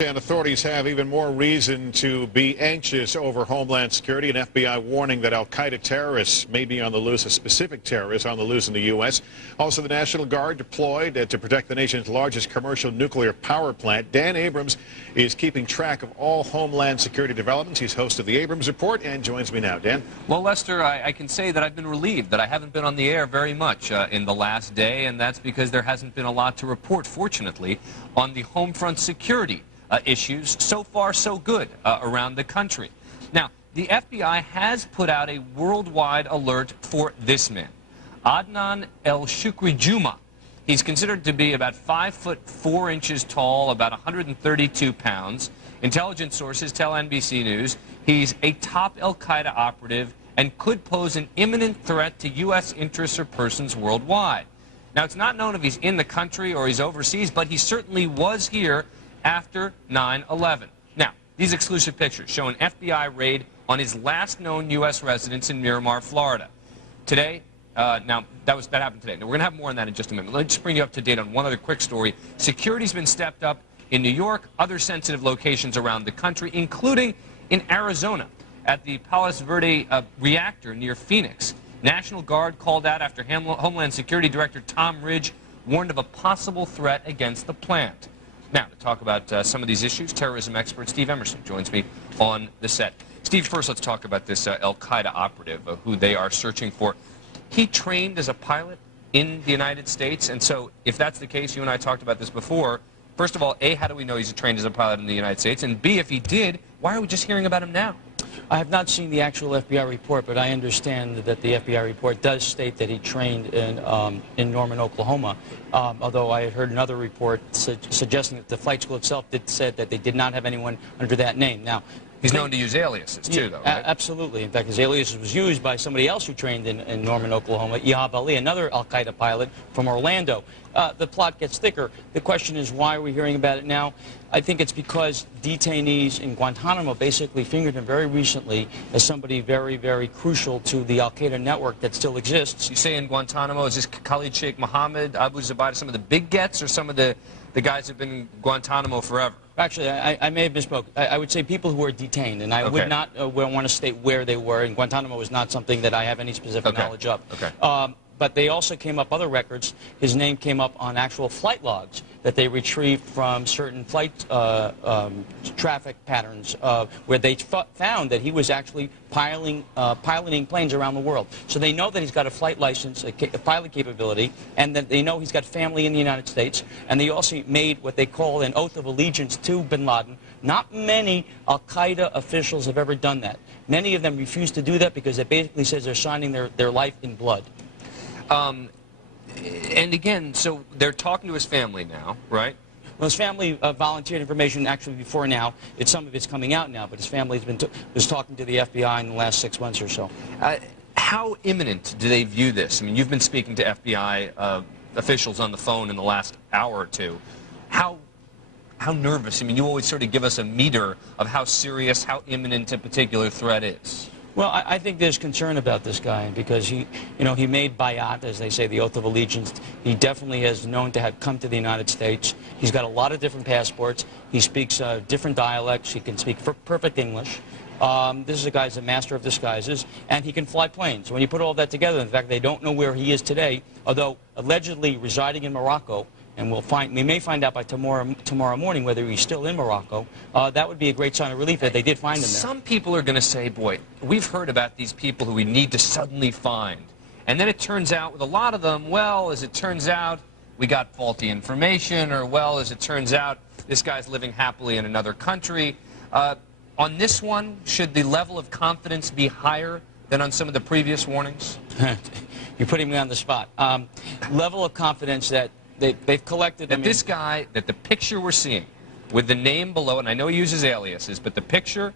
And authorities have even more reason to be anxious over Homeland Security. An FBI warning that al-Qaeda terrorists may be on the loose, a specific terrorist on the loose in the U.S. Also, the National Guard deployed to protect the nation's largest commercial nuclear power plant. Dan Abrams is keeping track of all Homeland Security developments. He's host of the Abrams Report and joins me now. Dan? Well, Lester, I can say that I've been relieved that I haven't been on the air very much in the last day, and that's because there hasn't been a lot to report, fortunately, on the home front security issues. So far, so good around the country. Now, the FBI has put out a worldwide alert for this man, Adnan Shukrijumah. He's considered to be about 5'4" tall, about 132 pounds. Intelligence sources tell NBC News he's a top al-Qaeda operative and could pose an imminent threat to U.S. interests or persons worldwide. Now, it's not known if he's in the country or he's overseas, but he certainly was here after 9/11. Now, these exclusive pictures show an FBI raid on his last known U.S. residence in Miramar, Florida. Today, now, that happened today. Now, we're going to have more on that in just a minute. Let me just bring you up to date on one other quick story. Security's been stepped up in New York, other sensitive locations around the country, including in Arizona at the Palos Verde reactor near Phoenix. National Guard called out after Homeland Security Director Tom Ridge warned of a possible threat against the plant. Now, to talk about some of these issues, terrorism expert Steve Emerson joins me on the set. Steve, first let's talk about this al-Qaeda operative who they are searching for. He trained as a pilot in the United States, and so if that's the case, you and I talked about this before, first of all, A, how do we know he's trained as a pilot in the United States? And B, if he did, why are we just hearing about him now? I have not seen the actual FBI report, but I understand that the FBI report does state that he trained in Norman, Oklahoma, although I had heard another report suggesting that the flight school itself did said that they did not have anyone under that name. Now, he's known to use aliases, too, though, right? Absolutely. In fact, his alias was used by somebody else who trained in Norman, Oklahoma, Ihab Ali, another al-Qaeda pilot from Orlando. The plot gets thicker. The question is, why are we hearing about it now? I think it's because detainees in Guantanamo basically fingered him very recently as somebody very, very crucial to the al-Qaeda network that still exists. You say in Guantanamo, is this Khalid Sheikh Mohammed, Abu Zubaydah, some of the big gets, or some of the guys who have been in Guantanamo forever? Actually, I may have misspoke. I would say people who were detained, and I would not want to state where they were. And Guantanamo is not something that I have any specific knowledge of. But they also came up other records. His name came up on actual flight logs that they retrieved from certain flight traffic patterns where they found that he was actually piloting planes around the world. So they know that he's got a flight license, a pilot capability, and that they know he's got family in the United States. And they also made what they call an oath of allegiance to bin Laden. Not many al-Qaeda officials have ever done that. Many of them refuse to do that because it basically says they're signing their life in blood. And again, so they're talking to his family now, right? Well, his family volunteered information actually before now. Some of it's coming out now, but his family was talking to the FBI in the last 6 months or so. How imminent do they view this? I mean, you've been speaking to FBI officials on the phone in the last hour or two. How nervous? I mean, you always sort of give us a meter of how serious, how imminent a particular threat is. Well, I think there's concern about this guy because he made bayat, as they say, the oath of allegiance. He definitely is known to have come to the United States. He's got a lot of different passports. He speaks different dialects. He can speak perfect English. This is a guy who's a master of disguises, and he can fly planes. When you put all that together, in fact, they don't know where he is today, although allegedly residing in Morocco, and we may find out by tomorrow morning whether he's still in Morocco. That would be a great sign of relief that they did find him there. Some people are going to say, boy, we've heard about these people who we need to suddenly find. And then it turns out with a lot of them, well, as it turns out, we got faulty information, or well, as it turns out, this guy's living happily in another country. On this one, should the level of confidence be higher than on some of the previous warnings? You're putting me on the spot. Level of confidence that they've collected. That this guy, that the picture we're seeing with the name below, and I know he uses aliases, but the picture,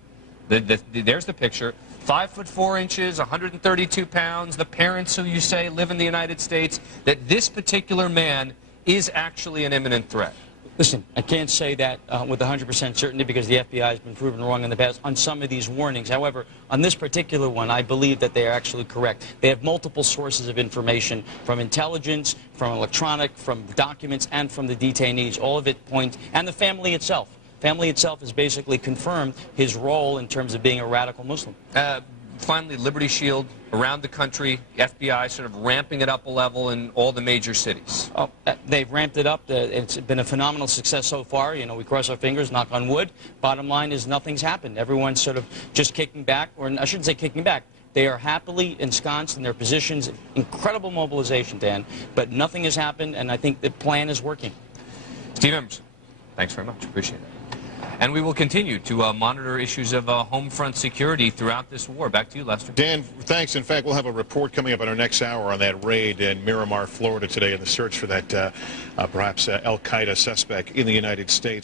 there's the picture, 5'4", 132 pounds, the parents who you say live in the United States, that this particular man is actually an imminent threat. Listen, I can't say that with 100% certainty because the FBI has been proven wrong in the past on some of these warnings. However, on this particular one, I believe that they are actually correct. They have multiple sources of information from intelligence, from electronic, from documents, and from the detainees. All of it points, and the family itself. family itself has basically confirmed his role in terms of being a radical Muslim. Finally, Liberty Shield around the country, FBI sort of ramping it up a level in all the major cities. Oh, they've ramped it up. It's been a phenomenal success so far. You know, we cross our fingers, knock on wood. Bottom line is nothing's happened. Everyone's sort of just kicking back, or I shouldn't say kicking back. They are happily ensconced in their positions. Incredible mobilization, Dan, but nothing has happened, and I think the plan is working. Steve Emerson, thanks very much. Appreciate it. And we will continue to monitor issues of home front security throughout this war. Back to you, Lester. Dan, thanks. In fact, we'll have a report coming up in our next hour on that raid in Miramar, Florida today, in the search for that perhaps al-Qaeda suspect in the United States.